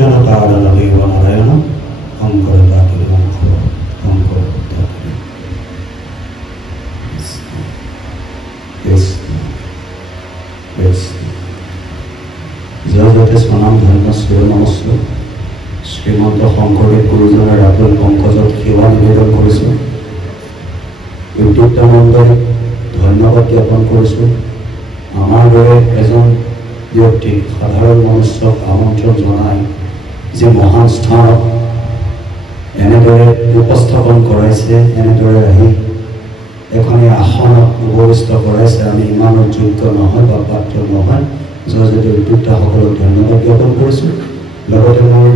সৰ্বজনতাৰালভৈব নাৰায়ণ শঙ্কৰতাকে জয়তে স্বনাম ধন্য শিৰোমণস্য শ্ৰীমন্ত শংকৰদেৱ গুৰুজনাৰ আতুল পংকজত সেৱা নিবেদন কৰিছোঁ। উদ্যোক্তা মণ্ডলীক ধন্যবাদ জ্ঞাপন কৰিছোঁ। আমাৰ দৰে এজন ব্যক্তিক সাধাৰণ মনুষ্যক আমন্ত্ৰণ জনাই যে মহান স্থানত এনেদৰে উপস্থাপন কৰাইছে, এনেদৰে আহি এখনি আসনত উপবিষ্ট কৰাইছে, আমি ইমানৰ যোগ্য নহয় বা পাত্ৰ নহয়। জয়তে উদ্যোক্তাসকলক ধন্যবাদ জ্ঞাপন কৰিছোঁ। লগতে মোৰ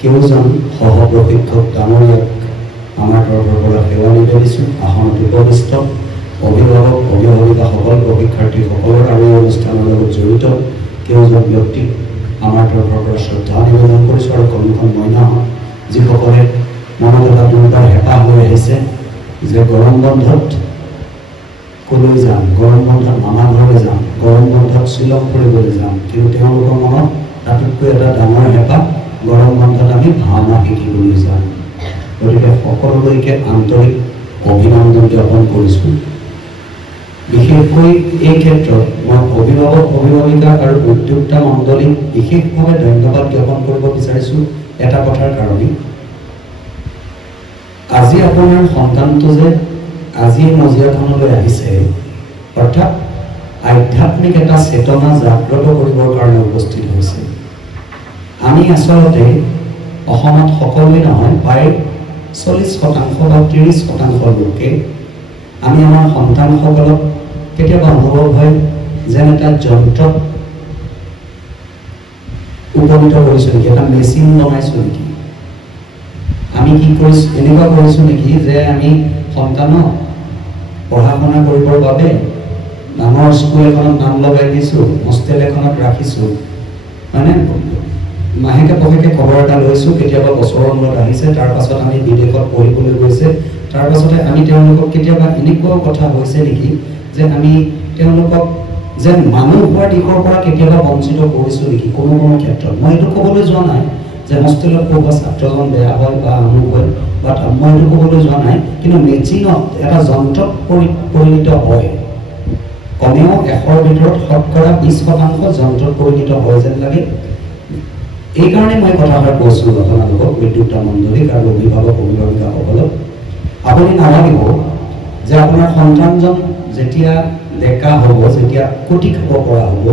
কেউজন সহ প্ৰশিক্ষক ডাঙৰীয়াক আমাৰ তৰফৰ পৰা সেৱা নিবেদিছোঁ। আসনত উপবিষ্ট অভিভাৱক অভিভাৱিকাসকল প্ৰশিক্ষাৰ্থীসকলৰ আৰু এই অনুষ্ঠানৰ লগত জড়িত কেউজন ব্যক্তিক আমাৰ তৰফৰ পৰা শ্ৰদ্ধা নিবেদন কৰিছোঁ। আৰু কমিখন মইনাহঁত যিসকলে মনত এটা দুৰ্বাৰ হেঁপাহ হৈ আহিছে যে গৰম বন্ধত কলৈ যাম, গৰম বন্ধত মামা ঘৰলৈ যাম, গৰম বন্ধত শ্বিলং ফুৰিবলৈ যাম, কিন্তু তেওঁলোকৰ মনত তাতোতকৈ এটা ডাঙৰ হেঁপাহ গৰম বন্ধত আমি ভাওনা শিকিবলৈ যাম। গতিকে সকলোলৈকে আন্তৰিক অভিনন্দন জ্ঞাপন কৰিছোঁ। বিশেষকৈ এই ক্ষেত্ৰত মই অভিভাৱক অভিভাৱিকা আৰু উদ্যোক্তা মণ্ডলীক বিশেষভাৱে ধন্যবাদ জ্ঞাপন কৰিব বিচাৰিছোঁ এটা কথাৰ কাৰণে। আজি আপোনাৰ সন্তানটো যে আজি মজিয়াখনলৈ আহিছে, অৰ্থাৎ আধ্যাত্মিক এটা চেতনা জাগ্ৰত কৰিবৰ কাৰণে উপস্থিত হৈছে। আমি আচলতে অসমত সকলোৱে নহয়, প্ৰায় 40% বা 30% লোকে আমি আমাৰ সন্তানসকলক কেতিয়াবা অনুভৱ হয় যেন এটা যন্ত্ৰত উপনীত কৰিছোঁ নেকি, এটা মেচিন বনাইছোঁ নেকি। আমি কি কৰিছোঁ, এনেকুৱা কৰিছোঁ নেকি যে আমি সন্তানক পঢ়া শুনা কৰিবৰ বাবে ডাঙৰ স্কুল এখনত নাম লগাই দিছোঁ, হোষ্টেল এখনত ৰাখিছোঁ, হয়নে? মাহেকে পহেকে খবৰ এটা লৈছোঁ, কেতিয়াবা বছৰৰ মূৰত আহিছে, তাৰ পাছত আমি বিদেশত পঢ়িবলৈ গৈছে, তাৰ পাছতে আমি তেওঁলোকক কেতিয়াবা এনেকুৱাও কথা হৈছে নেকি যে আমি তেওঁলোকক যেন মানুহ হোৱাৰ দিশৰ পৰা কেতিয়াবা বঞ্চিত কৰিছোঁ নেকি কোনো কোনো ক্ষেত্ৰত। মই এইটো ক'বলৈ যোৱা নাই যে হোষ্টেলত পঢ়োৱা ছাত্ৰজন বেয়া হয় বা আমুক হয়, বাট মই এইটো ক'বলৈ যোৱা নাই, কিন্তু মেচিনত এটা যন্ত্ৰত পৰিণত হয়। কমেও 100ৰ ভিতৰত শতকৰা 20% যন্ত্ৰত পৰিণত হয় যেন লাগে। এইকাৰণে মই কথাষাৰ কৈছোঁ আপোনালোকক, উদ্যোক্তা মণ্ডলীক আৰু অভিভাৱক অভিভাৱিকাসকলক। আপুনি নাভাবিব যে আপোনাৰ সন্তানজন যেতিয়া ডেকা হ'ব, যেতিয়া কোটি খাব পৰা হ'ব,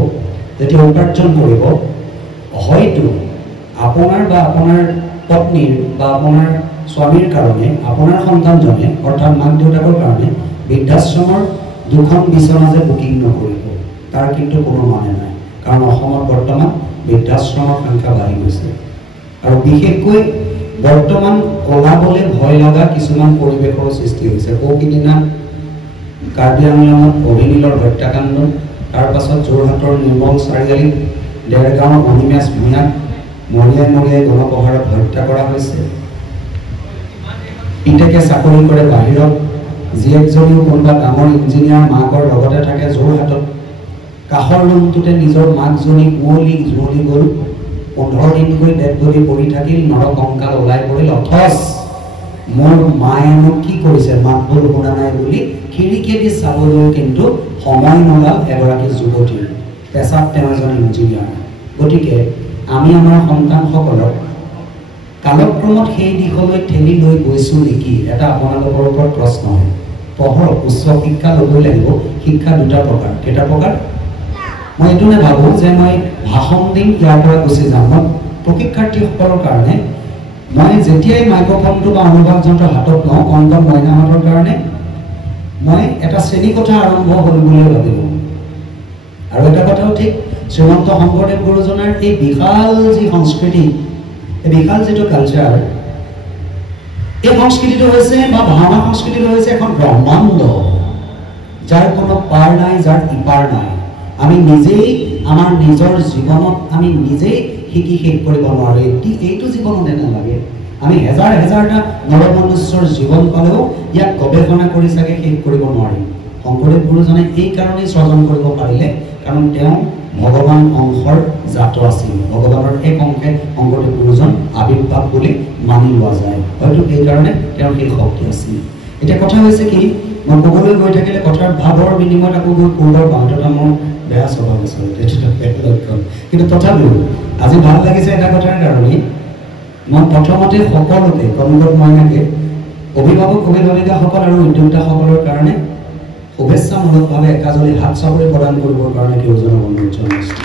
যেতিয়া উপাৰ্জন কৰিব, হয়তো আপোনাৰ বা আপোনাৰ পত্নীৰ বা আপোনাৰ স্বামীৰ কাৰণে আপোনাৰ সন্তানজনে অৰ্থাৎ মাক দেউতাকৰ কাৰণে বৃদ্ধাশ্ৰমৰ 2খন বিচনা যে বুকিং নকৰিব, তাৰ কিন্তু কোনো মানে নাই। কাৰণ অসমত বৰ্তমান বৃদ্ধাশ্ৰমৰ সংখ্যা বাঢ়ি গৈছে। আৰু বিশেষকৈ বৰ্তমান ওলাবলৈ ভয় লগা কিছুমান পৰিৱেশৰ সৃষ্টি হৈছে। সৌসিদিনা কাৰ্বি আংলঙত অভিনীলৰ হত্যাকাণ্ড, তাৰ পাছত যোৰহাটৰ নিৰ্মল চাৰিআলিত ডেৰগাঁৱৰ অনিমেষ ভূঞাক মৰিয়াই গণপ্ৰহাৰত হত্যা কৰা হৈছে। পিতেকে চাকৰি কৰে বাহিৰত, জীয়েকজনীও কোনোবা ডাঙৰ ইঞ্জিনিয়াৰ মাকৰ লগতে থাকে যোৰহাটত। কাষৰ ৰুমটোতে নিজৰ মাকজনী কুঁৱলী গ'ল, 15 দিনকৈ ডেড বডি পৰি থাকিল, নৰকংকাল ওলাই পৰিল। অথচ মোৰ মায়েনো কি কৰিছে, মাত বোল শুনা নাই বুলি খিৰিকীয়েদি চাবলৈ কিন্তু সময় নোলাল এগৰাকী যুৱতীৰ। পেছাত তেওঁ এজন ইঞ্জিনিয়াৰ। গতিকে আমি আমাৰ সন্তানসকলক কালক্ৰমত সেই দিশলৈ ঠেলি লৈ গৈছোঁ নেকি, এটা আপোনালোকৰ ওপৰত প্ৰশ্ন হয়। পঢ়ক, উচ্চ শিক্ষা ল'বই লাগিব। শিক্ষা 2টা প্ৰকাৰ। কেইটা প্ৰকাৰ? মই এইটো নাভাবোঁ যে মই ভাষণ দিম ইয়াৰ পৰা গুচি যাম। মই প্ৰশিক্ষাৰ্থীসকলৰ কাৰণে মই যেতিয়াই মাইক্ৰফোনটো বা অনুবাদ যন্ত্ৰ হাতত লওঁ, কণকণ মইনাহঁতৰ কাৰণে মই এটা শ্ৰেণীকোঠা আৰম্ভ হ'ল বুলিয়ে ভাবিলোঁ। আৰু এটা কথাও ঠিক, শ্ৰীমন্ত শংকৰদেৱ গুৰুজনাৰ এই বিশাল যি সংস্কৃতি, এই বিশাল যিটো কালচাৰ, এই সংস্কৃতিটো হৈছে বা ভাওনা সংস্কৃতিটো হৈছে এখন ব্ৰহ্মাণ্ড, যাৰ কোনো পাৰ নাই, যাৰ ইপাৰ নাই। আমি নিজেই আমাৰ নিজৰ জীৱনত আমি নিজেই শিকি শেষ কৰিব নোৱাৰোঁ। এইটো জীৱনতে নালাগে, আমি হেজাৰটা নৰমনুষ্যৰ জীৱন পালেও ইয়াক গৱেষণা কৰি চাগে শেষ কৰিব নোৱাৰিম। শংকৰদেৱ গুৰুজনে এই কাৰণেই স্বজন কৰিব পাৰিলে কাৰণ তেওঁ ভগৱান অংশৰ জাত আছিল ভগৱানৰ এক অংশে শংকৰদেৱ গুৰুজন আবিৰ্ভাৱ বুলি মানি লোৱা যায় হয়তো এই কাৰণে তেওঁৰ সেই শক্তি আছিল এটা কথা হৈছে কি মই ক'বলৈ গৈ থাকিলে কথাৰ ভাৱৰ বিনিময়ত আকৌ গৈ পূৰ্বৰ বান্ধটা মোৰ বেয়া স্বভাৱ আছে এইটো লক্ষণ কিন্তু তথাপিও আজি ভাল লাগিছে এটা কথাৰ কাৰণে মই প্ৰথমতে সকলোকে কৰ্মগত মইনাকে অভিভাৱক অভিভাৱিকাসকল আৰু উদ্যোক্তাসকলৰ কাৰণে শুভেচ্ছামূলকভাৱে একাজলি হাত চাপৰি প্ৰদান কৰিবৰ কাৰণে কেউজনক অনুৰোধ জনাইছোঁ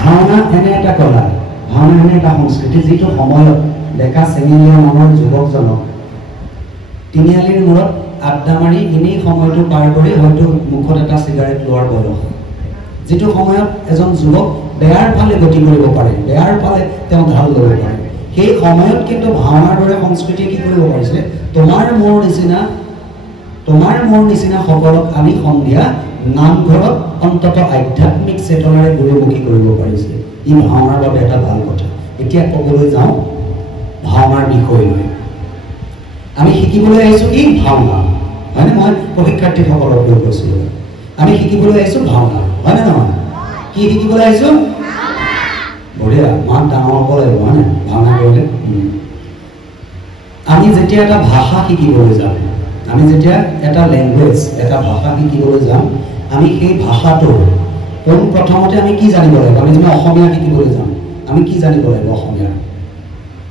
ভাওনা এনে এটা কলা ভাওনা এনে এটা সংস্কৃতি যিটো সময়ত ডেকা চেঙেলীয়া মনৰ যুৱকজনক তিনিআলিৰ মূৰত আড্ডা মাৰি এনেই সময়টো পাৰ কৰি হয়তো মুখত এটা চিগাৰেট লোৱাৰ বয়স যিটো সময়ত এজন যুৱক বেয়াৰ ফালে গতি কৰিব পাৰে বেয়াৰ ফালে তেওঁ ঢাল ল'ব পাৰে সেই সময়ত কিন্তু ভাওনাৰ দৰে সংস্কৃতিয়ে কি কৰিব পাৰিছে তোমাৰ মোৰ নিচিনা সকলক আমি সন্ধিয়া নামঘৰত অন্তত আধ্যাত্মিক চেতনাৰে গুৰুমুখী কৰিব পাৰিছে ই ভাওনাৰ বাবে এটা ভাল কথা এতিয়া ক'বলৈ যাওঁ ভাওনাৰ বিষয়লৈ আমি শিকিবলৈ আহিছোঁ কি ভাওনা হয়নে মই প্ৰশিক্ষাৰ্থীসকলক লৈ কৈছিলোঁ আমি শিকিবলৈ আহিছোঁ ভাওনা হয়নে নহয় কি শিকিবলৈ আহিছোঁ বঢ়িয়া মাত ডাঙৰ হ'ব লাগিব হয়নে ভাওনা কৰিলে আমি যেতিয়া এটা ভাষা শিকিবলৈ যাম আমি যেতিয়া এটা লেংগুৱেজ এটা ভাষা শিকিবলৈ যাম আমি সেই ভাষাটোৰ কোন প্ৰথমতে আমি কি জানিব লাগিব আমি যেতিয়া অসমীয়া শিকিবলৈ যাম আমি কি জানিব লাগিব অসমীয়া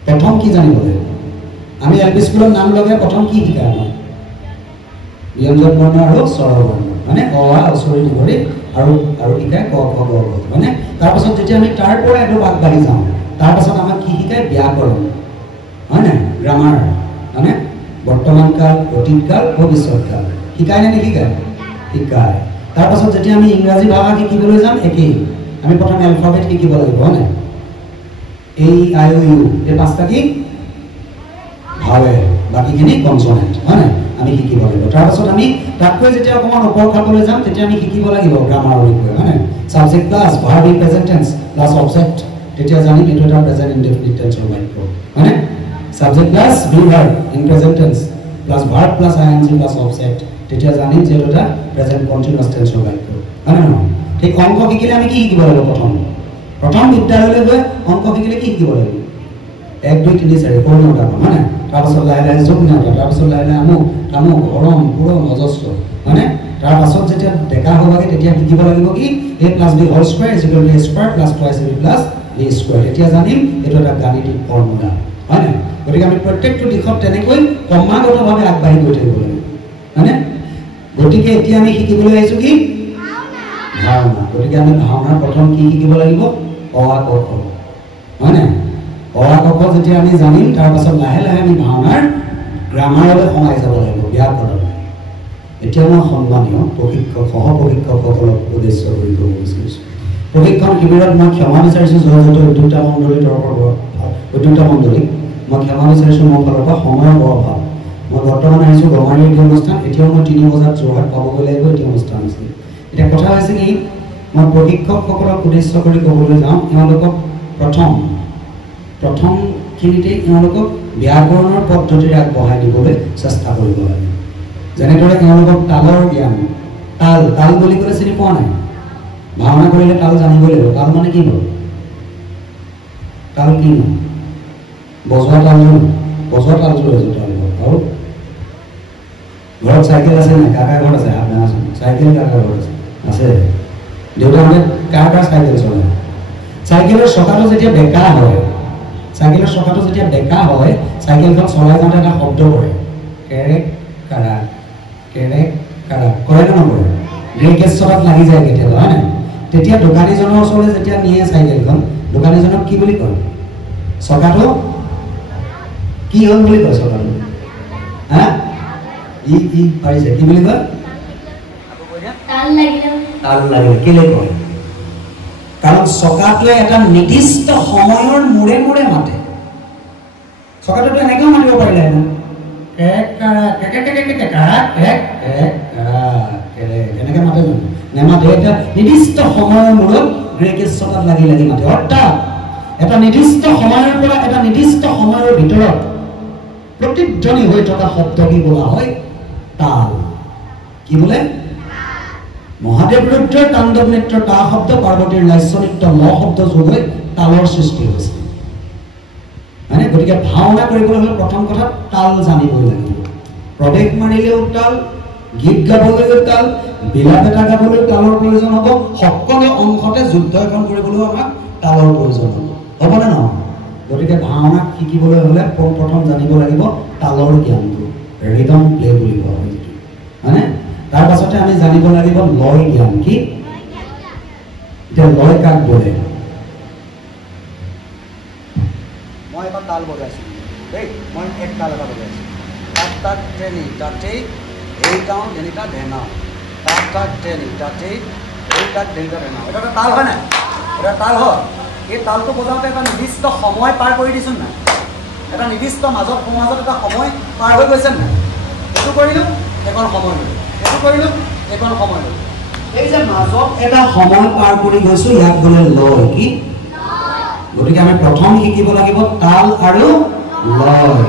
প্ৰথম কি জানিব লাগিব আমি এলপি স্কুলত নাম লগাই প্ৰথম কি শিকায় আমাক ব্যঞ্জন বৰ্ণ আৰু স্বৰ বৰ্ণ মানে অ আ ওচৰি নিগৰি আৰু শিকায় ক খ গ ঘ মানে তাৰপাছত যেতিয়া আমি তাৰ পৰা একদম আগবাঢ়ি যাওঁ তাৰপাছত আমাক কি শিকায় ব্যাকৰণ হয় নাই গ্ৰামাৰ মানে বৰ্তমান কাল অতীত কাল ভৱিষ্যৎ কাল শিকায় নে নিশিকায় শিকায় তাৰপাছত যেতিয়া আমি ইংৰাজী ভাষা শিকিবলৈ যাম একেই আমি প্ৰথম এলফাবেট শিকিব লাগিব হয় নাই এ আই অ' ইউ এই পাঁচটা কি ভাৱেল বাকীখিনি কনচনেণ্ট হয় নাই আমি শিকিব লাগিব তাৰপাছত আমি তাতকৈ যেতিয়া অকণমান ওপৰ খাবলৈ যাম তেতিয়া আমি শিকিব লাগিব গ্ৰামাৰৰ বিষয়ে হয় নাই subject plus verb in present tense plus object তেতিয়া জানিম এইটো এটা প্ৰেজেণ্ট ইনডেফিনিট টেন্সৰ বাক্য হয়নে subject plus be verb in present tense plus verb plus ING plus object তেতিয়া জানিম যে এটা প্রেজেন্ট কন্টিনিউয়াস টেন্সৰ বাক্য হয় না ঠিক অংক শিকিলে আমি কি শিকিব লাগিব প্ৰথম বিদ্যালয়লৈ গৈ অংক শিকিলে কি শিকিব লাগিব 1 2 3 4 পূৰ্ণতা মানে তাৰপাছত লাহে লাহে যোগ নাটা তাৰপাছত লাহে লাহে আমুক হৰণ পূৰণ অজস্ৰ মানে তাৰপাছত যেতিয়া ডেকা হ'বগে তেতিয়া শিকিব লাগিব কি a + b whole square = a square + twice a + b square তেতিয়া জানিম এইটো এটা গাণিতিক ফৰ্মুলা হয় না গতিকে আমি প্ৰত্যেকটো দিশত তেনেকৈ ক্ৰমাগতভাৱে আগবাঢ়ি গৈ থাকিব লাগিব হয়নে গতিকে এতিয়া আমি শিকিবলৈ আহিছোঁ কি ভাওনা গতিকে আমি ভাওনাৰ প্ৰথম কি শিকিব লাগিব অ আ ক খ হয় না অ আ ক খ যেতিয়া আমি জানিম তাৰপাছত লাহে লাহে আমি ভাওনাৰ গ্ৰামাৰলৈ সোমাই যাব লাগিব ব্যাকৰণ এতিয়া মই সন্মানীয় প্ৰশিক্ষক সহপ্ৰশিক্ষকসকলক উদ্দেশ্য কৰি ক'ব বিচাৰিছোঁ প্ৰশিক্ষণ শিবিৰত মই ক্ষমা বিচাৰিছোঁ জয়যুক্ত উদ্যোক্তা মণ্ডলীৰ তৰফৰ পৰা উদ্যোক্তা মণ্ডলী মই ক্ষমা বিচাৰিছোঁ মোৰ ফালৰ পৰা সময়ৰ অভাৱ মই বৰ্তমান আহিছোঁ গমাৰীৰ এই অনুষ্ঠান এতিয়াও মই 3 বজাত যোৰহাট পাবগৈ লাগিব এই অনুষ্ঠান আছে এতিয়া কথা হৈছে কি মই প্ৰশিক্ষকসকলক উদ্দেশ্য কৰি ক'বলৈ যাওঁ তেওঁলোকক প্ৰথমখিনিতে তেওঁলোকক ব্যাকৰণৰ পদ্ধতিৰে আগবঢ়াই দিবলৈ চেষ্টা কৰিব লাগে যেনেদৰে তেওঁলোকক তালৰ জ্ঞান তাল বুলি ক'লে চিনি পোৱা নাই ভাওনা কৰিলে তাল জানিব লাগিব তাল মানে কি হয় তাল কি ন বজোৱা তালযোৰ এযোৰ আৰু ঘৰত চাইকেল আছে নাই কাকা ঘৰত আছে আপোনাৰ চাইকেল কাকা ঘৰত আছে দেউতাহঁতে কাৰ চাইকেল চলায় চাইকেলৰ চকাটো যেতিয়া বেকা হয় চাইকেলখন চলাই যাওঁতে এটা শব্দ কৰে কেৰেক কাৰা কৰে নে নকৰে ব্ৰেকেজ চকাত লাগি যায় কেতিয়াবা হয় নাই তেতিয়া দোকানীজনৰ ওচৰলৈ যেতিয়া নিয়ে চাইকেলখন দোকানীজনক কি বুলি কয় চকাটো কি হ'ল বুলি কয় চকাটো হা ই পাৰিছে কি বুলি কয় তাল লাগিলে কেলে কয় কাৰণ চকাটোৱে এটা নিৰ্দিষ্ট সময়ৰ মূৰে মূৰে মাতে চকাটোতো এনেকৈও মাতিব পাৰিলে এনেকৈ মাতে নেমাতে এটা নিৰ্দিষ্ট সময়ৰ মূৰত ব্ৰেকেজ চকাত লাগি মাতে অৰ্থাৎ এটা নিৰ্দিষ্ট সময়ৰ পৰা এটা নিৰ্দিষ্ট সময়ৰ ভিতৰত প্ৰতিধ্বনি হৈ থকা শব্দ কি বোলা হয় তাল কি বোলে মহাদেৱ ৰুদ্ৰৰ তাণ্ডৱ নৃত্যৰ তা শব্দ পাৰ্বতীৰ লাস্য নৃত্য ল শব্দ যোগ হৈ তালৰ সৃষ্টি হৈছে মানে গতিকে ভাওনা কৰিবলৈ হ'লে প্ৰথম কথা তাল জানিবই লাগিব প্ৰৱেশ মাৰিলেও তাল গীত গাবলৈও তাল বিলাপ এটা গাবলৈ তালৰ প্ৰয়োজন হ'ব সকলো অংশতে যুদ্ধ এখন কৰিবলৈও আমাক তালৰ প্ৰয়োজন হ'ব হ'বনে নহয় গতিকে ভাওনা শিকিবলৈ হ'লে প্ৰথম জানিব লাগিব তালৰ জ্ঞানটো ৰিদম প্লে বুলি কোৱা হয় মানে তাৰ পাছতে আমি জানিব লাগিব লয় জ্ঞান কি এতিয়া লয় কাক বোলে মই এখন তাল বজাইছোঁ দেই মই এক তাল এটা বজাইছোঁ তাত তাত ট্ৰেনি তাতেই এই গাঁও যেনিটা ধেনাও তাত তাত ট্ৰেনি তাতেই এই তাত যেনিটা ধেনাও এটা এটা তাল হয় নাই এটা তাল হয় এই তালটো বজাওঁতে এটা নিৰ্দিষ্ট সময় পাৰ কৰি দিছোঁ নাই এটা নিৰ্দিষ্ট মাজত এটা সময় পাৰ হৈ গৈছে নাই এইটো কৰিলোঁ এখন সময় লৈ এইটো কৰিলোঁ এখন সময় লৈ এই যে মাজত এটা সময় পাৰ কৰি গৈছোঁ ইয়াক বোলে লয় কি গতিকে আমি প্ৰথম শিকিব লাগিব তাল আৰু লয়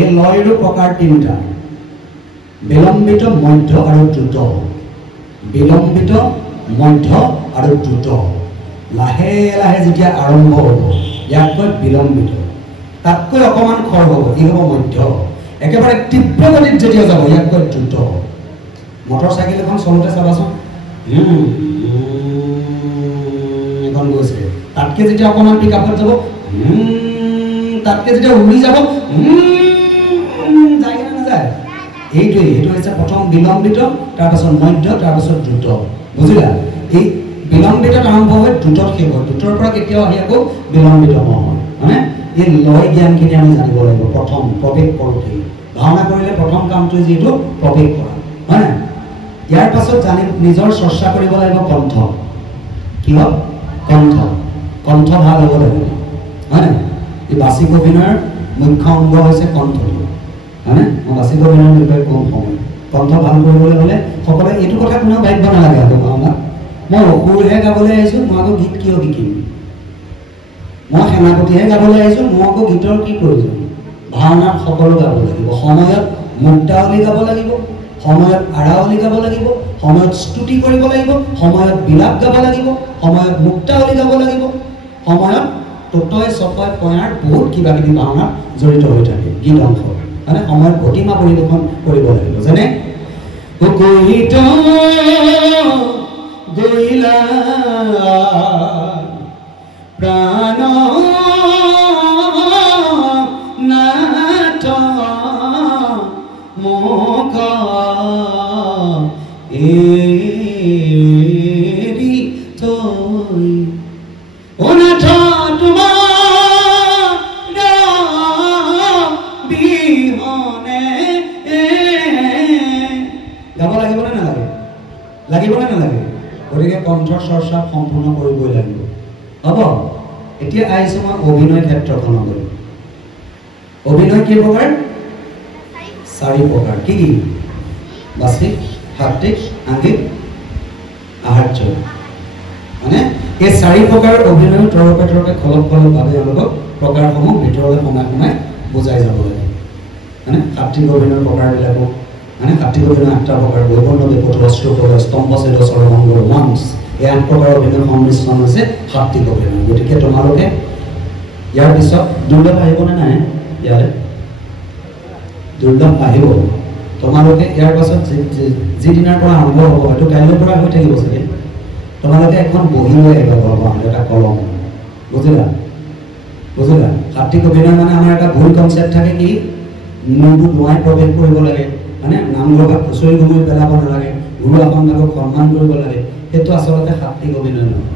এই লয়ৰো প্ৰকাৰ তিনিটা বিলম্বিত মধ্য আৰু দ্ৰুত বিলম্বিত মধ্য আৰু দ্ৰুত লাহে লাহে যেতিয়া আৰম্ভ হ'ব ইয়াক কয় বিলম্বিত তাতকৈ অকণমান খৰ হ'ব ই হ'ব মধ্য একেবাৰে তীব্ৰ গতিত যেতিয়া যাব ইয়াক কয় দ্ৰুত মটৰ চাইকেল এখন চলোতে চাবাচোন এখন গৈছে তাতকৈ যেতিয়া অকণমান পিক আপত যাব তাতকৈ যেতিয়া উৰি যাব যায় নে নাযায় এইটো হৈছে প্ৰথম বিলম্বিত তাৰপাছত মধ্য তাৰপাছত দ্ৰুত বুজিলা এই বিলম্বিতত আৰম্ভ হৈ দ্ৰুতত শেষ হয় দ্ৰুতৰ পৰা কেতিয়াও আহি আকৌ বিলম্বিত নহয় মানে এই লয় জ্ঞানখিনি আমি জানিব লাগিব প্ৰথম প্ৰৱেশ কৰোঁতে ভাওনা কৰিলে প্ৰথম কামটোৱে যিটো প্ৰৱেশ কৰা হয় নাই ইয়াৰ পাছত জানি নিজৰ চৰ্চা কৰিব লাগিব কণ্ঠ কি হওক কণ্ঠ ভাল হ'ব লাগিব হয় নাই এই বাচিক অভিনয়ৰ মুখ্য অংগ হৈছে কণ্ঠটো হয়নে মই বাচিক অভিনয়ৰ বিষয়ে কম সময় কণ্ঠ ভাল কৰিবলৈ হ'লে সকলোৱে এইটো কথা কোনেও ভাবিব নালাগে আকৌ ভাওনা মই অসুৰহে গাবলৈ আহিছোঁ মই আকৌ গীত কিয় শিকিম মই সেনাপতিহে গাবলৈ আহিছোঁ মই আকৌ গীতৰ কি প্ৰয়োজন ভাওনাত সকলো গাব লাগিব সময়ত মুক্তাৱলী গাব লাগিব সময়ত আৰাৱলী গাব লাগিব সময়ত স্তুতি কৰিব লাগিব সময়ত বিলাপ গাব লাগিব সময়ত মুক্তাৱলী গাব লাগিব সময়ত টটয় চপয় পয়াৰ বহুত কিবা কিবি ভাওনাত জড়িত হৈ থাকে গীত অংশ মানে সময়ত প্ৰতিমা পৰিৱেশন কৰিব লাগিব যেনে গৈলা প্ৰাণ নাথ মোক এৰি থৈ ও নাথ তোমাৰ বিহনে গাব লাগিবনে নালাগে লাগিবনে নালাগে গতিকে কণ্ঠৰ চৰ্চা সম্পূৰ্ণ কৰিবই লাগিব হ'ব এতিয়া আহিছোঁ মই অভিনয় ক্ষেত্ৰখনলৈ অভিনয় কি প্ৰকাৰ চাৰি প্ৰকাৰ কি কি বাচিক হাত্বিক আংগিক আহাৰ্য মানে এই চাৰি প্ৰকাৰ অভিনয় তৰপে খলকভাৱে তেওঁলোকক প্ৰকাৰসমূহ ভিতৰলৈ সোমাই বুজাই যাব লাগে মানে হাত্বিক অভিনয়ৰ প্ৰকাৰবিলাকো মানে হাত্বিক অভিনয় ৮টা প্ৰকাৰ বৈবৰ্ণ বেপথ অষ্ট্ৰোপদ স্তম্ভছেদ স্বৰভংগ ৰোমাঞ্চ এই ৮ প্ৰকাৰৰ অভিনয় সংমিশ্ৰণ হৈছে হাত্বিক অভিনয় গতিকে তোমালোকে ইয়াৰ পিছত দুৰ্লভ আহিবনে নাই ইয়াৰে দুৰ্লভ আহিব তোমালোকে ইয়াৰ পাছত যিদিনাৰ পৰা আৰম্ভ হ'ব হয়তো কাইলৈৰ পৰা হৈ থাকিব চাগে তোমালোকে এখন বহি লৈ আহিবা পাবা এটা কলম বুজিলা হাত্বিক অভিনয় মানে আমাৰ এটা ভুল কনচেপ্ট থাকে কি মূৰটো নোৱাই প্ৰৱেশ কৰিব লাগে মানে নামঘৰভাগ খুচৰি ঘুমৰি পেলাব নালাগে গুৰু আসনভাগক সন্মান কৰিব লাগে সেইটো আচলতে হাত্বিক অভিনয় নহয়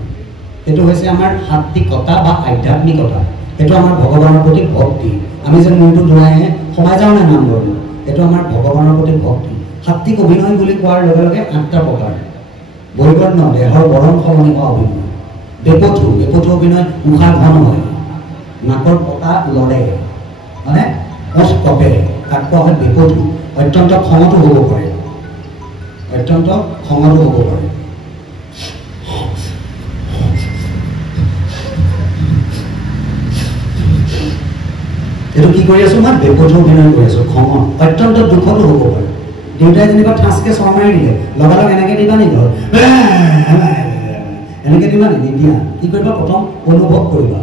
সেইটো হৈছে আমাৰ হাত্বিকতা বা আধ্যাত্মিকতা সেইটো আমাৰ ভগৱানৰ প্ৰতি ভক্তি আমি যেন মূৰটো নোৱাইহে সোমাই যাওঁ নাই নামঘৰটো সেইটো আমাৰ ভগৱানৰ প্ৰতি ভক্তি হাত্বিক অভিনয় বুলি কোৱাৰ লগে লগে ৮টা প্ৰকাৰ বৈবৰ্ণ দেহৰ বৰণ সলনি হোৱা অভিনয় বেপথু অভিনয় মুখা ঘন হয় নাকৰ পতা লৰে মানে ওঠ কপে তাক কোৱা হয় বেপথু অত্যন্ত খঙতো হ'ব পাৰে এইটো কি কৰি আছো মই বেপথু অভিনয় কৰি আছো খঙত অত্যন্ত দুখতো হ'ব পাৰে দেউতাই যেনিবা ঠাঁচকে চৰ মাৰি দিলে লগালগ এনেকৈ দিবা নি ঘৰ এনেকৈ দিবা নি নিদিয়া কি কৰিবা প্ৰথম অনুভৱ কৰিবা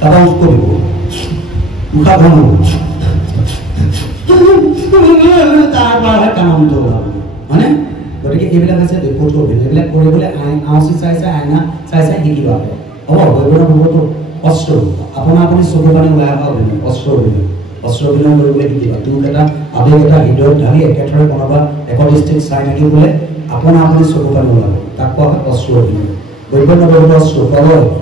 তাৰপৰা উঠ কৰিব উশাহ ঘন হ'ব তাৰপৰাহে কামটো ওলাব হয়নে গতিকে এইবিলাক হৈছে দেখুৱাটো অভিনয় এইবিলাক কৰিবলৈ আউচি চাই চাই আইনা চাই চাই শিকিব হ'ব বৈবৰ্ণ বহুতো অস্ত্ৰ আপোনাৰ আপুনি চকু পানী ওলাই অহা অভিনয় অস্ত্ৰ অভিনয় কৰিবলৈ শিকিবা দুখ এটা আবেগ এটা হৃদয়ত ঢালি একেথৰে কোনোবা একদৃষ্টিত চাই থাকিবলৈ আপুনি চকু পানী ওলাব তাক কোৱা হয় অস্ত্ৰ অভিনয় বৈবৰ্ণ বহুতো অস্ত্ৰ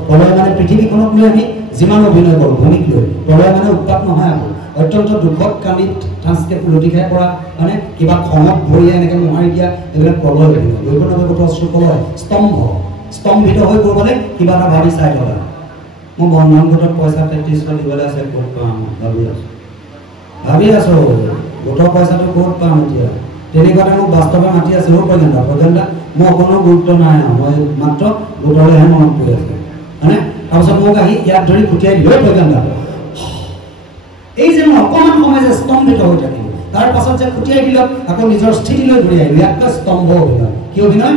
প্ৰলয় মানে পৃথিৱীখনক লৈ আমি যিমান অভিনয় কৰোঁ ভূমিক লৈ প্ৰলয় মানে উৎপাত নহয় আকৌ অত্যন্ত দুখত কামিত ঠাঁচকে ফুলটি খাই পৰা মানে কিবা খঙত ভৰিয়ে এনেকৈ মোহাৰি দিয়া এইবিলাক প্ৰলয় অভিনয় বৈবৰ্ণ বহুতো অস্ত্ৰ প্ৰলয় স্তম্ভিত হৈ কৰিবলৈ কিবা এটা ভাবি চাই থকা মই বন্ধন গোটত পইচা 33 দিবলৈ আছে ক'ত পাম ভাবি আছো গোটৰ পইচাটো ক'ত পাম এতিয়া তেনেকুৱাতে মোক বাস্তৱে মাতি আছে প্ৰজ্ঞানদা মোৰ অকণো গুৰুত্ব নাই মই মাত্ৰ গোটলৈহে মনত পৰি আছে হয়নে তাৰপিছত মোক আহি ইয়াত ধৰি খুটিয়াই দিলে প্ৰজ্ঞানদা এই যে মই অকণমান সময় যে স্তম্ভিত হৈ থাকিম তাৰ পাছত যে খুটিয়াই দিলক আকৌ নিজৰ স্থিতিলৈ ঘূৰি আহিলোঁ ইয়াতকৈ স্তম্ভ অভিনয় কি অভিনয়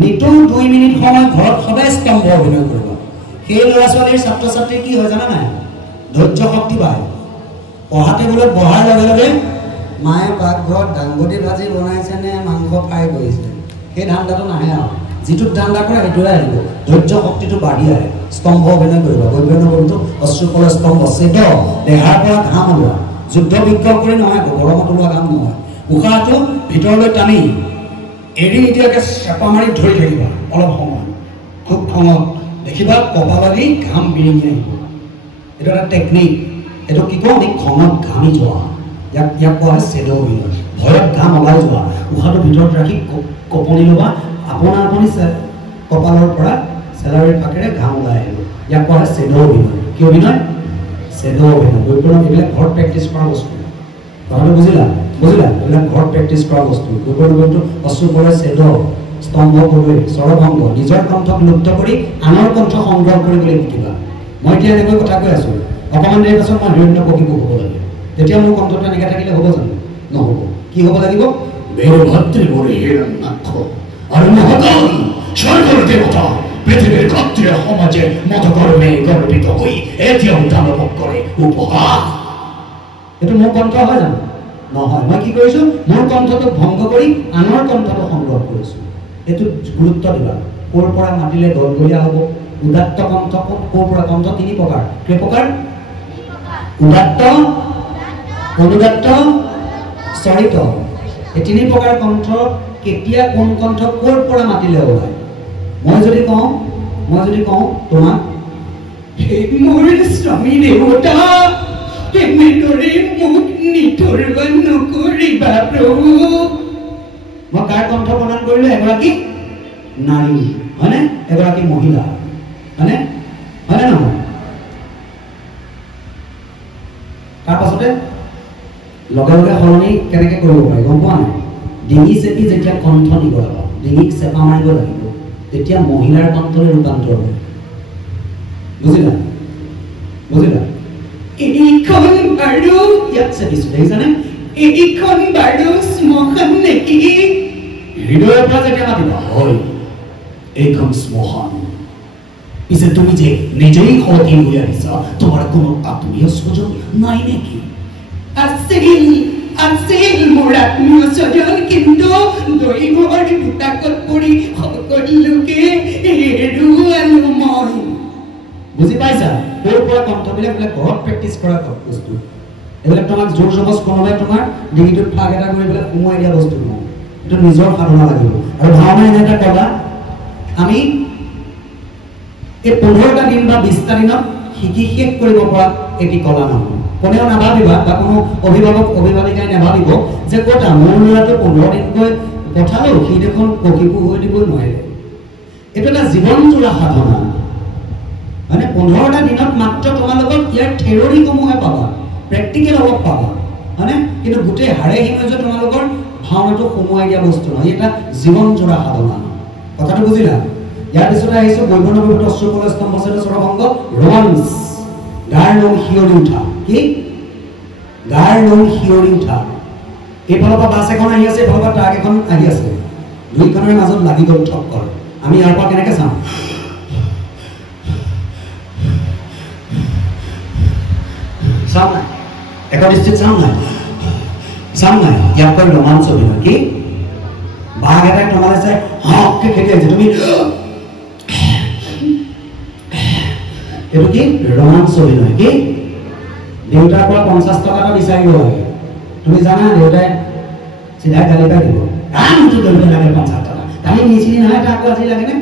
নিতৌ 2 মিনিট সময় ঘৰত সদায় স্তম্ভ অভিনয় কৰিব সেই ল'ৰা ছোৱালীৰ ছাত্ৰ ছাত্ৰী কি হয় জানা নাই ধৈৰ্য শক্তি পায় পঢ়া টেবুলত বহাৰ লগে লগে মায়ে পাকঘৰত দাংবডি ভাজি বনাইছে নে মাংস ফ্ৰাই কৰিছে সেই ধান্দাটো নাহে আৰু যিটো ধান্দা কৰে সেইটোৱে আহিব ধৈৰ্য শক্তিটো বাঢ়ি আহে স্তম্ভ অভিনয় কৰিব বৈবৰ্ণ বহুতো অশ্ৰুকল স্তম্ভ চেদ দেহাৰ পৰা ঘাম ওলোৱা যুদ্ধ বিক্ষোভ কৰি নহয় গৰমত ওলোৱা ঘাম নহয় উশাহটো ভিতৰলৈ টানি এৰি নিদিয়াকৈ চেপা মাৰি ধৰি থাকিবা অলপ সময় খুব খঙত দেখিবা কপালেদি ঘাম বিৰিঙি আহিব এইটো এটা টেকনিক এইটো কি কওঁ আমি খঙত ঘামি যোৱা ইয়াক কোৱা হয় চেদ অভিনয় ভয়ত ঘাম ওলাই যোৱা উশাহটো ভিতৰত ৰাখি কপনি ল'বা আপুনি কপালৰ পৰা চেলাৰীৰ ফাকেৰে ঘাম ওলাই আহিব ইয়াক কোৱা হয় চেদ অভিনয় কি অভিনয় চেদ অভিনয় বৈবৰ্ণ এইবিলাক ঘৰত প্ৰেক্টিছ কৰা বস্তু কথাটো বুজিলা এইবিলাক ঘৰত প্ৰেক্টিছ কৰা বস্তু বৈবৰ্ণ অশ্ৰুকলে চেদ স্তম্ভ কৰিবলৈ স্বৰভংগ নিজৰ কণ্ঠক লুপ্ত কৰি আনৰ কণ্ঠ সংগ্ৰহ কৰিবলৈ শিকিবা মই এতিয়া এনেকৈ কথা কৈ আছোঁ অকণমান দেৰি পাছত মই হীৰেন্দ্ৰ কবিকো হ'ব লাগে তেতিয়া মোৰ কণ্ঠটো এনেকৈ থাকিলে হ'ব জানো নহ'ব কি হ'ব লাগিব মেৰু ভাতৃ হিৰণ্যাক্ষ আৰু মহাকাল স্বৰ্গৰ দেৱতা পৃথিৱীৰ ক্ষত্ৰিয় সমাজে মতকৰ্মে গৰ্বিত হৈ এতিয়াও দানৱক কৰে উপহাস এইটো মোৰ কণ্ঠ হয় জানো নহয় মই কি কৰিছোঁ মোৰ কণ্ঠটোক ভংগ কৰি আনৰ কণ্ঠটো সংগ্ৰহ কৰিছোঁ এইটো গুৰুত্ব দিবা ক'ৰ পৰা মাতিলে গলগলীয়া হ'ব উদাত্ত কণ্ঠ ক'ৰ পৰা কণ্ঠ 3 প্ৰকাৰ কেই প্ৰকাৰ উদাত্ত অনুদাত্ত চৰিত এই 3 প্ৰকাৰ কণ্ঠ কেতিয়া কোন কণ্ঠ ক'ৰ পৰা মাতিলে ওলায় মই যদি কওঁ তোমাক মোৰ স্বামী দেৱতা এনেদৰে মোক নিথৰিব নকৰিবা প্ৰভু মই কাৰ কণ্ঠ প্ৰদান কৰিলোঁ এগৰাকী নাৰী হয়নে এগৰাকী মহিলা হয়নে নহয় তাৰ পাছতে লগে লগে সলনি কেনেকৈ কৰিব পাৰি গম পোৱা নাই ডিঙি চেপি যেতিয়া কণ্ঠ দিব লাগিব ডিঙিক চেপা মাৰিব লাগিব তেতিয়া মহিলাৰ কণ্ঠলৈ ৰূপান্তৰ হয় বুজিলা এইখন বাৰু ইয়াত চেপিছোঁ দেখিছানে এইখন বাৰু শ্মশান নেকি হৃদয়ৰ পৰা যেতিয়া মাতিবা হয় এইখন শ্মশান পিছে তুমি যে নিজেই সতী হৈ আহিছা তোমাৰ কোনো আত্মীয় স্বজন নাই নেকি আছিল মোৰ আত্মীয় স্বজন কিন্তু দৈৱৰ দুটাকত পৰি সকলোকে হেৰুৱালো মই বুজি পাইছা ক'ৰ পৰা কণ্ঠবিলাক ঘৰত প্ৰেক্টিছ কৰা বস্তু এইবিলাক তোমাক জোৰ জবজ কোনোবাই তোমাৰ ডিঙিটোত ফাক এটা কৰি পেলাই সোমোৱাই দিয়া বস্তু নহয় এইটো নিজৰ সাধনা লাগিব আৰু ভাওনা এনে এটা কলা আমি এই 15টা দিন বা 20টা দিনত শিকি শেষ কৰিব পৰা এটি কলা নহয় কোনেও নাভাবিবা বা কোনো অভিভাৱিকাই নাভাবিব যে ক'তা মোৰ ল'ৰাটো 15 দিনকৈ পঠালোঁ সি দেখোন ককিপু হৈ দিব নোৱাৰে এইটো এটা জীৱনজোৰা সাধনা মানে 15টা দিনত মাত্ৰ তোমালোকক ইয়াৰ থিয়ৰীসমূহে পাবা প্ৰেক্টিকেল অলপ পাবা হয়নে কিন্তু গোটেই হাড়ে হিমে যে তোমালোকৰ ভাওনাটো সোমোৱাই দিয়া বস্তু নহয় এটা জীৱনজোৰা সাধনা কথাটো বুজিলা ইয়াৰ পিছতে আহিছোঁ বৈবৰ্ণ অশ্ৰুকল স্তম্ভ চেদ স্বৰভংগ ৰোমাঞ্চ গাৰ নোম শিয়ৰি উঠা কি গাৰ নোম শিয়ৰি উঠা এইফালৰ পৰা বাছ এখন আহি আছে এইফালৰ পৰা ট্ৰাক এখন আহি আছে দুইখনৰ মাজত লাগি গ'ল ঠক্কৰ আমি ইয়াৰ পৰা কেনেকৈ চাওঁ চাওঁ নাই একৰ দৃষ্টিত চাওঁ নাই ইয়াক কয় ৰোমাঞ্চ অভিনয় কি বাঘ এটাক তোমালে চাই হককে খেলি আহিছে তুমি এইটো কি ৰোমাঞ্চ অভিনয় কি দেউতাৰ পৰা 50 টকা এটা বিচাৰিব লাগে তুমি জানা দেউতাই চিধা গালি পাই দিব কামটো কৰিব লাগে 50 টকা কালি নিচিনি নহয় তাক আজি লাগে নে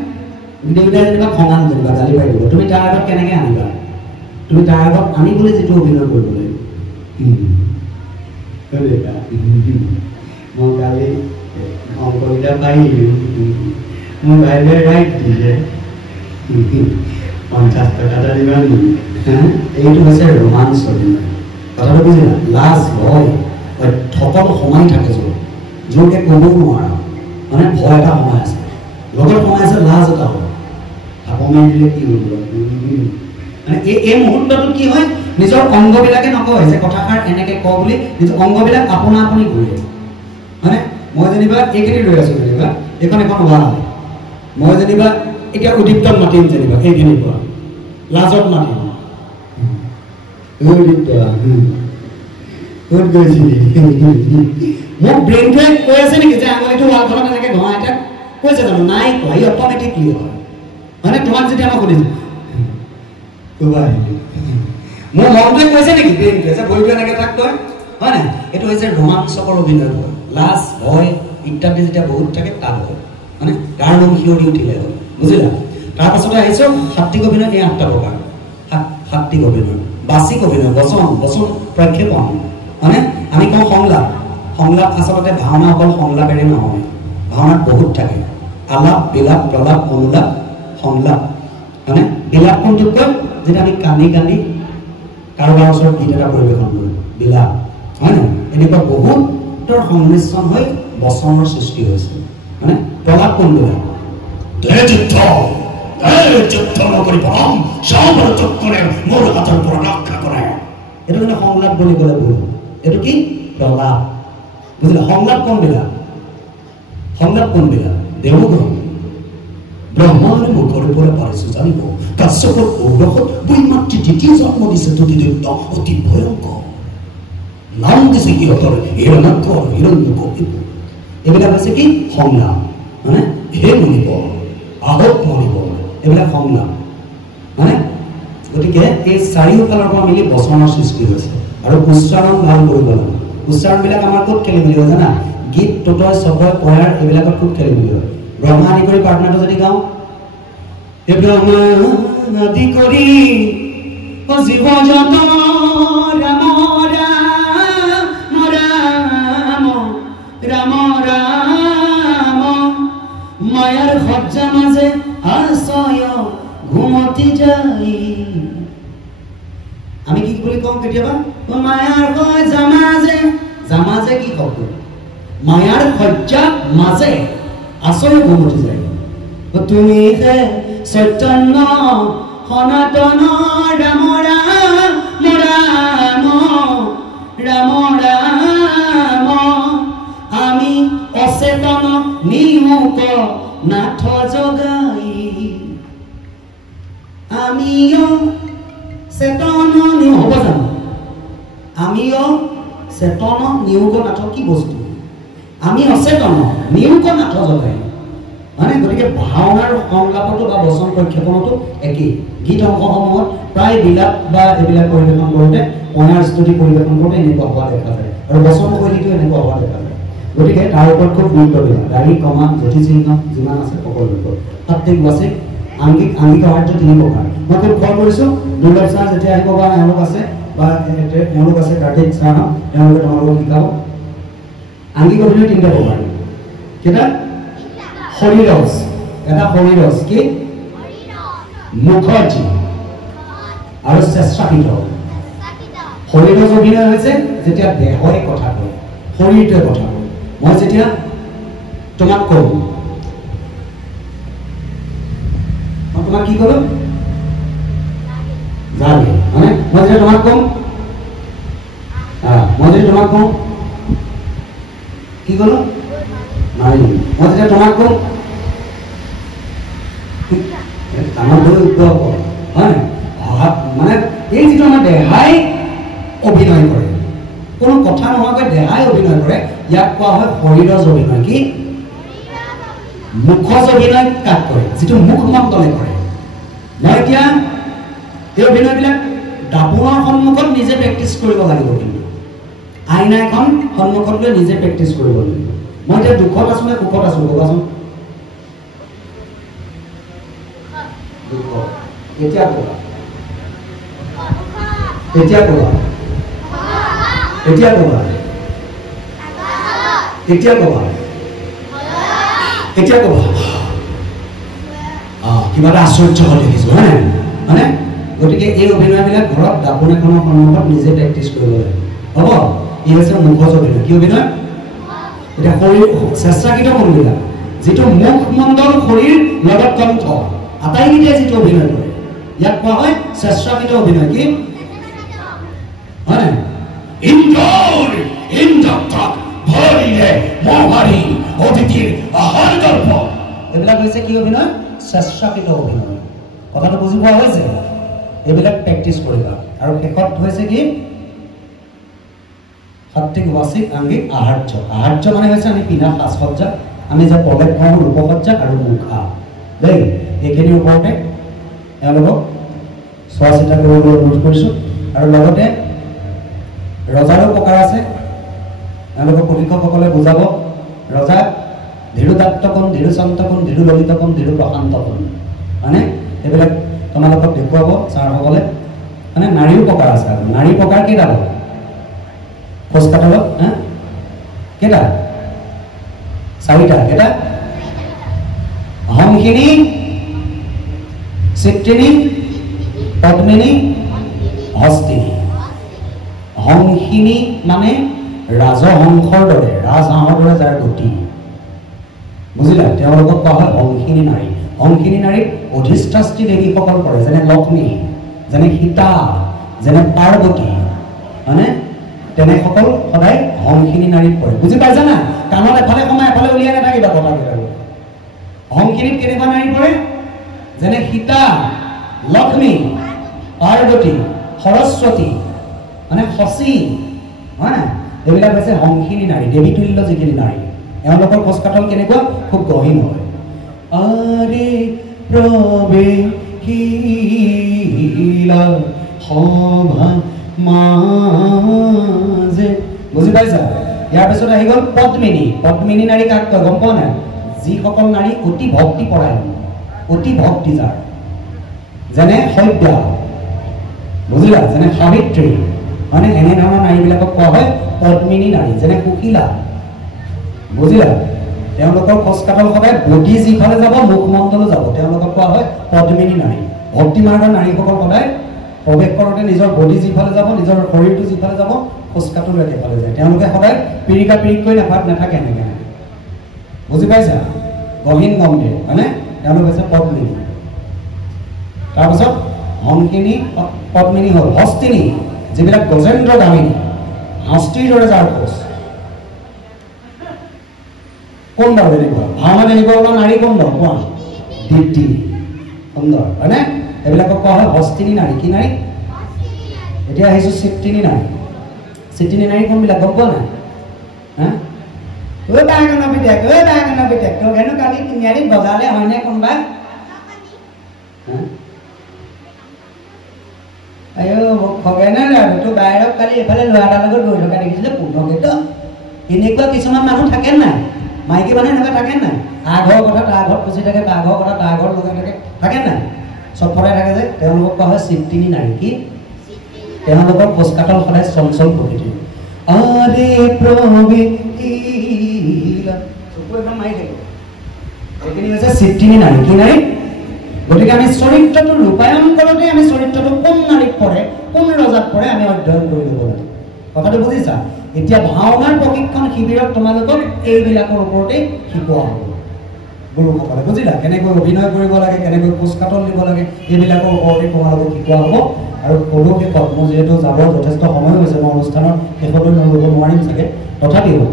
দেউতাই যেনিবা খঙান যেনিবা গালি পাই দিব তুমি তাৰ আগত কেনেকৈ আনিবা তুমি তাৰ আগত আনিবলৈ যিটো অভিনয় কৰিব লাগিব মই কালি অংককেইটা পাৰিলোঁ মোৰ ভাইলে ৰাইট দিছে 50 টকা এটা দিবা নেকি এইটো হৈছে ৰোমাঞ্চ অভিনয় কথাটো বুজিলা লাজ ভয় সকলো সময় থাকে যোনকে ক'ব নোৱাৰা মানে ভয় এটা সময় আছে লগত সময় আছে লাজ এটা হয় আপমাই দিলে কি হ'ব মানে এই মুহূৰ্তটোত কি হয় নিজৰ অংগবিলাকে নকয় যে কথাষাৰ এনেকৈ কওঁ বুলি নিজৰ অংগবিলাক আপোনা আপুনি ঘূৰে মানে মই যেনিবা এইখিনি ৰৈ আছোঁ যেনিবা এইখন এখন ৱাল মই যেনিবা এতিয়া উদ্দীপ্তক মাতিম যেনিবা এইখিনিৰ পৰা লাজত মাতিম উদ্দীপ্ত ক'ত গৈছিলি মোক ব্ৰেইনটোৱে কৈ আছে নেকি যে আঙুলিটো ৱালখনত এনেকৈ ঘঁহাই তাক কৈছে জানো নাই কোৱা ই অট'মেটিকলি হয় মানে তোমাক যেতিয়া মই সুধিছোঁ ক'বা আহিলোঁ মোৰ মনটোৱে কৈছে নেকি ব্ৰেইনটোৱে যে ভৰিটো এনেকৈ তাক কয় হয় নাই এইটো হৈছে ৰোমাঞ্চকৰ অভিনয় হয় লাজ ভয় ইত্যাদি যেতিয়া বহুত থাকে তাত হয় মানে গাৰ নোম শিয়ৰি উঠিলে হয় বুজিলা তাৰপাছতে আহিছোঁ সাত্বিক অভিনয় এই 8টা প্ৰকাৰ সাত্বিক অভিনয় বাচিক অভিনয় বচন প্ৰক্ষেপণ মানে আমি কওঁ সংলাপ আচলতে ভাওনা অকল সংলাপেৰে নহয় ভাওনাত বহুত থাকে আলাপ বিলাপ প্ৰলাপ অনুলাপ সংলাপ মানে বিলাপ কোনটোক কয় যেতিয়া আমি কান্দি কাৰোবাৰ ওচৰত গীত এটা পৰিৱেশন কৰোঁ বিলাপ হয় নাই এনেকুৱা বহুতৰ সংমিশ্ৰণ হৈ বচনৰ সৃষ্টি হৈছে মানে প্ৰলাপ কোনটো যুদ্ধ নকৰি পৰম সবৰ চক্কৰে মোৰ হাতৰ পৰা ৰক্ষা কৰে এইটো মানে সংলাপ বুলি ক'লে ভুল এইটো কি প্ৰলাপ বুজিলা সংলাপ কোনবিলাক দেৱগ্ৰহ ব্ৰহ্মাৰ মুখৰ পৰা পাৰিছোঁ জানিব কাশ্যপৰ ঔৰসত বৈমাতৃ দ্বিতীয় জন্ম দিছে দুতিদৈত্য অতি ভয়ংকৰ নাম দিছে সিহঁতৰ হিৰণ্যাক্ষ হিৰণ্যকশিপু এইবিলাক হৈছে কি সংলাপ মানে হে মণিব আহত মণিব এইবিলাক সংলাপ মানে গতিকে এই চাৰিওফালৰ পৰা মিলি বচনৰ সৃষ্টি হৈছে আৰু উচ্চাৰণ ভাল কৰিব লাগে উচ্চাৰণবিলাক আমাৰ ক'ত খেলি মেলি হয় জানা গীত টোটয় চবয় পয়াৰ এইবিলাকত খুব খেলি মেলি হয় ব্ৰহ্মা আদি কৰি প্ৰাৰ্থনাটো যদি গাওঁ এই ব্ৰহ্মা আদি কৰি জীৱ জগত ৰাম ৰাম ৰাম ৰাম মায়াৰ সজ্জা মাজে আশ্ৰয় ঘুমতি যাই আমি কি বুলি কওঁ কেতিয়াবা মায়াৰ জামাজে কি শব্দ মায়াৰ সজ্জা মাজে আশ্ৰয় ঘুমতি যায় তুমি হে চৈতন্য সনাতন ৰাম ৰাম ৰাম ৰাম ৰাম আমি অচেতন নিমুক নাথ জগাই আমিও চেতন নিউ হ'ব জানো আমিও চেতন নিয়োগ নাথ কি বস্তু আমি অচেতন নিয়োগ নাথ জগাই মানে গতিকে ভাওনাৰ সংলাপতো বা বচন প্ৰক্ষেপণতো একেই গীত অংশসমূহত প্ৰায় বিলাপ বা এইবিলাক পৰিৱেশন কৰোঁতে পয়াৰ স্তুতি পৰিৱেশন কৰোঁতে এনেকুৱা হোৱা দেখা যায় আৰু বচন শৈলীটো এনেকুৱা হোৱা দেখা যায় গতিকে তাৰ ওপৰত খুব গুৰুত্ব দিয়া গাড়ী কমা যথিচিহ্ন যিমান আছে সকলোৰ ওপৰত সাত্বিক বাচিক আংগিক আহাৰ্য 3 প্ৰকাৰ মই খুব খবৰ কৰিছোঁ দুৰ্লভ ছাৰ যেতিয়া আহিব বা এওঁলোক আছে কাৰ্তিক ছাৰ তেওঁলোকে তোমালোকক শিকাব আংগিক অভিনয় 3টা প্ৰকাৰ কেইটা হৰিৰস এটা হৰিৰস কি মুখৰ্জী আৰু চেষ্টাকৃত হৰিৰস অভিনয় হৈছে যেতিয়া দেহৰে কথা কয় শৰীৰটোৱে কথা কয় মই যেতিয়া তোমাক কওঁ মই তোমাক কি ক'লো লাগে মানে মই যেতিয়া তোমাক কম মই যদি তোমাক কওঁ কি ক'লো নাৰী, মই যেতিয়া তোমাক কওঁ ডাঙৰ হৈ উদ্ভৱ হয় মানে এই যিটো আমাৰ দেহাই অভিনয় কৰে, কোনো কথা নোহোৱাকৈ দেহাই অভিনয় কৰে, ইয়াক কোৱা হয় শৰীৰজ অভিনয়। কি মুখজ অভিনয় কাক কৰে? যিটো মুখমণ্ডলে কৰে। মই এতিয়া এই অভিনয়বিলাক দাপোনৰ সন্মুখত নিজে প্ৰেক্টিচ কৰিব লাগিব, কিন্তু আইনা এখন সন্মুখত লৈ নিজে প্ৰেক্টিচ কৰিব লাগিব। মই এতিয়া দুখত আছো নে সুখত আছো ক'বাচোন? এতিয়া ক'বা, এতিয়া ক'বা, এতিয়া ক'বা, এতিয়া ক'বা, এতিয়া ক'বা। কিবা এটা আশ্চৰ্য হৈ দেখিছো হয় মানে। গতিকে এই অভিনয়বিলাক ঘৰত দাপোন এখনৰ সন্মুখত নিজে প্ৰেক্টিচ কৰিব লাগে, হ'ব? ই হৈছে মুখজ অভিনয়। কি অভিনয়? এতিয়া শৰীৰ স্বেচ্ছাকৃত কোনবিলাক? যিটো মুখমণ্ডল, শৰীৰ লগত কণ্ঠ আটাইকেইটাই যিটো অভিনয় কৰে, ইয়াক কোৱা হয় স্বেচ্ছাকৃত অভিনয়। কি হয়? এইবিলাক হৈছে কি অভিনয়? স্বেচ্ছাকৃত অভিনয়। কথাটো বুজি পোৱা হৈছে? এইবিলাক প্ৰেক্টিচ কৰিবা। আৰু শেষত হৈছে কি সাত্বিক, বাচিক, আংগিক, আহাৰ্য। আহাৰ্য মানে হৈছে আমি পিন্ধা সাজ সজ্জা, আমি যে প্ৰৱেশ কৰোঁ ৰূপসজ্জা আৰু মুখা দেই, এইখিনিৰ ওপৰতে এওঁলোকক চোৱা চিতা কৰিবলৈ অনুৰোধ কৰিছোঁ। আৰু লগতে ৰজাৰো প্ৰকাৰ আছে, এওঁলোকক প্ৰশিক্ষকসকলে বুজাব। ৰজা ধীৰোদাত্তকোণ, ধীৰোচন্তকোণ, ধীৰোললিতকোণ, ধীৰোপ্ৰশান্তকোণ, মানে এইবিলাক তোমালোকক দেখুৱাব ছাৰসকলে। মানে নাৰীও প্ৰকাৰ আছে। নাৰীৰ প্ৰকাৰ কেইটা হ'ব? খোজ কাটলত কেইটা? 4টা। কেইটা? হংসিনী, চিত্ৰিণী, পদ্মিনী, হস্তিনী। হংসিনী মানে ৰাজহংসৰ দৰে, ৰাজহাঁহৰ দৰে যাৰ গতি, বুজিলা? তেওঁলোকক কোৱা হয় হংসিনী নাৰী। হংসিনী নাৰীক অধিষ্ঠাত্ৰী দেৱীসকল কৰে, যেনে লক্ষ্মী, যেনে সীতা, যেনে পাৰ্বতী, মানে তেনেসকল সদায় হংসিনী নাৰীত পৰে। বুজি পাইছা না? কাণত এফালে সোমাই এফালে উলিয়াই নাথাকিবা কথাবিলাক। হংসিনীত কেনেকুৱা নাৰী পৰে? যেনে সীতা, লক্ষ্মী, পাৰ্বতী, সৰস্বতী, মানে শচী, হয় না? এইবিলাক হৈছে হংসিনী নাৰী, দেৱীতুল্য যিখিনি নাৰী। এওঁলোকৰ খোজ কাটল কেনেকুৱা? খুব গহীন হয়। আৰে প্ৰৱেশিলা সভা মাজে, বুজি পাইছা? ইয়াৰ পিছত আহি গ'ল পদ্মিনী। পদ্মিনী নাৰী কাক কয় গম পোৱা নাই? যিসকল নাৰী অতি ভক্তি পৰায়ণ, অতি ভক্তি যাৰ, যেনে সভ্যা, বুজিলা? যেনে সাবিত্ৰী, মানে এনেধৰণৰ নাৰীবিলাকক কোৱা হয় পদ্মিনী নাৰী। যেনে কুশিলা, বুজিলা? তেওঁলোকৰ খোজ কাটল সদায় বডি যিফালে যাব মুখমণ্ডলো যাব, তেওঁলোকক কোৱা হয় পদ্মিনী নাৰী। ভক্তি মাৰ্গৰ নাৰীসকল সদায় প্ৰৱেশ কৰোঁতে নিজৰ বডি যিফালে যাব, নিজৰ শৰীৰটো যিফালে যাব, খোজ কাটলো একেফালে যায়। তেওঁলোকে সদায় পিৰিকা পিৰিককৈ নাথাকে এনেকৈ, বুজি পাইছা? গহীন গম্ভীৰ, মানে তেওঁলোক হৈছে পদ্মিনী। তাৰপিছত হংসিনী, পদ্মিনী হ'ল। হস্তিনী, যিবিলাক গজেন্দ্ৰ গামিনী, হস্তিৰ দৰে যাৰ খোজ। কোন বাৰু তেনেকুৱা? ভাওনা তেনেকুৱা ওলোৱা নাৰী কোন বাৰু কোৱা? দীপ্তি, সুন্দৰ, হয়নে? এইবিলাকক কোৱা হয় হস্তিনী নাৰী। কি নাৰী? এতিয়া আহিছোঁ চিত্ৰিণী নাৰী। চিত্ৰিণী নাৰী কোনবিলাক গম পোৱা নাই? বাগনৰ পিতেক, বাগনৰ পিতেক, তোক হেনো কালি তিনিআলিত বজালে হয়নে কোনোবা? খগেনে ল'ৰাটো তোৰ বাহিৰত কালি এইফালে ল'ৰা এটাৰ লগত গৈ থকা দেখিছিলে পুনকেতো। এনেকুৱা কিছুমান মানুহ থাকে নাই? মাইকী মানুহ এনেকুৱা থাকে নাই? আঘৰ কথা তাৰ ঘৰত পুচি থাকে, তাৰ ঘৰ কথা তাৰ ঘৰত লগাই থাকে নাই? চব ফৰাই থাকে যে, তেওঁলোকক কোৱা হয় চিত্ৰিণী নাৰী। কি? তেওঁলোকৰ খোজ কাটল সদায় চঞ্চল প্ৰকৃতিৰ। আৰে প্ৰৱেশিলা, চকু একদম মাৰি থাকে। এইখিনি হৈছে চিত্ৰিণী নাৰী। কি নাৰী? গতিকে আমি চৰিত্ৰটো ৰূপায়ণ কৰোঁতে আমি চৰিত্ৰটো কোন নাৰীত পৰে, কোন ৰজাত পৰে, আমি অধ্যয়ন কৰি ল'ব লাগে। কথাটো বুজিছা? এতিয়া ভাওনাৰ প্ৰশিক্ষণ শিবিৰত তোমালোকক এইবিলাকৰ ওপৰতে শিকোৱা হ'ব। গুৰুসকলে বুজিলা কেনেকৈ অভিনয় কৰিব লাগে কেনেকৈ কোচকাটল দিব লাগে এইবিলাকৰ ওপৰতে তোমালোকক শিকোৱা হ'ব আৰু সৰু শেষত মোৰ যিহেতু যাবৰ যথেষ্ট সময় হৈছে মই অনুষ্ঠানৰ শেষলৈ নল'ব নোৱাৰিম চাগে তথাপিও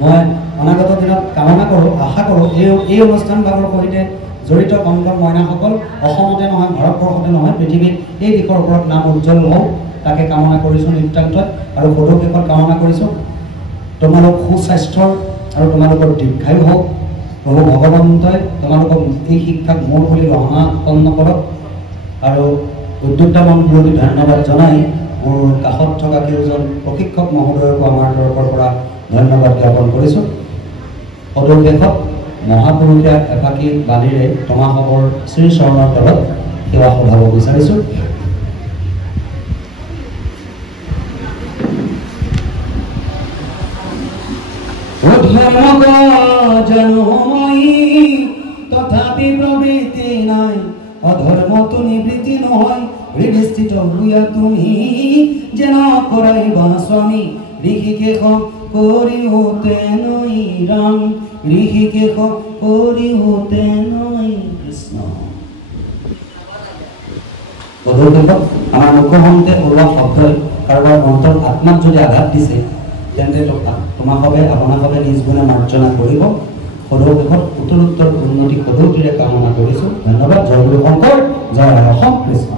মই অনাগত দিনত কামনা কৰোঁ আশা কৰোঁ এই অনুষ্ঠান ভাগৰ সৈতে জড়িত কণ কণ মইনাসকল অসমতে নহয় ভাৰতবৰ্ষতে নহয় পৃথিৱীত এই দিশৰ ওপৰত নাম উজ্জ্বল হওক তাকে কামনা কৰিছোঁ নিতান্তই আৰু সৰু শেষত কামনা কৰিছোঁ তোমালোক সুস্বাস্থ্যৰ আৰু তোমালোকৰ দীৰ্ঘায়ু হওক প্ৰভু ভগৱন্তই তোমালোকক এই শিক্ষাক মোৰ বুলি গ্ৰহণাপন্ন কৰক আৰু উদ্যোক্তা মন্ত্ৰীলৈ ধন্যবাদ জনাই মোৰ কাষত থকা কেইজন প্ৰশিক্ষক মহোদয়কো আমাৰ তৰফৰ পৰা ধন্যবাদ জ্ঞাপন কৰিছোঁ সদুশেষত মহাপুৰুষীয়া এফাকি বাণীৰে তোমাসকলৰ শ্ৰীচৰণৰ তলত সেৱা সভাব বিচাৰিছোঁ তথাপি প্ৰবৃত্তি নাই অধৰ্মটো নিবৃত্তি নহয় হৃদস্থিত হইয়া তুমি যেন কৰাইবা স্বামী ঋষিকেশ কৰিওতে নৈ ৰাম ঋষিকেশ কৰিওতে নৈ কৃষ্ণ পদক্ষেপত আমাৰ মুখ্যমন্ত্ৰী ওলোৱা শব্দই কাৰোবাৰ অন্তৰত আত্মাত যদি আঘাত দিছে তেন্তে তোমাকভাৱে আপোনাকভাৱে নিজ গুণে মাৰ্জনা কৰিব সদৌশেষত উত্তৰোত্তৰ উন্নতি সদৌতিৰে কামনা কৰিছোঁ ধন্যবাদ জয় গুৰু শংকৰ জয় অসম কৃষ্ণ